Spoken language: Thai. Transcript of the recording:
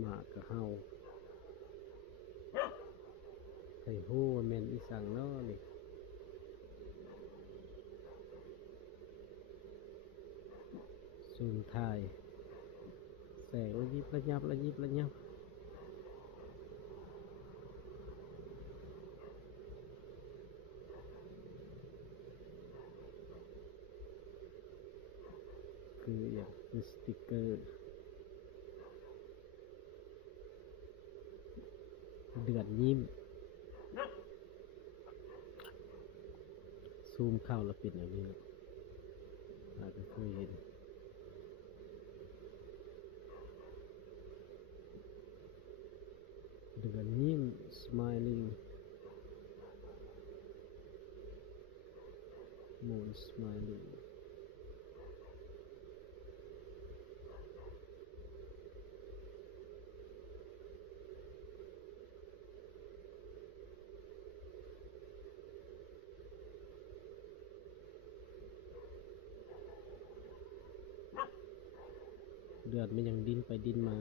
หมาก็เห่าให้ฮู้ว่าแม่นอีสังเนาะนี่ซูมถ่ายแสงระยิบระยับระยิบระยับคืออย่างคือสติกเกอร์เดือนยิ้มซูมเข้าแล้วเป็นอย่างนี้อาจจะเคยเห็นเดือนยิ้ม smiling moon smilingเดือนมันยังดิ้นไปดิ้นมา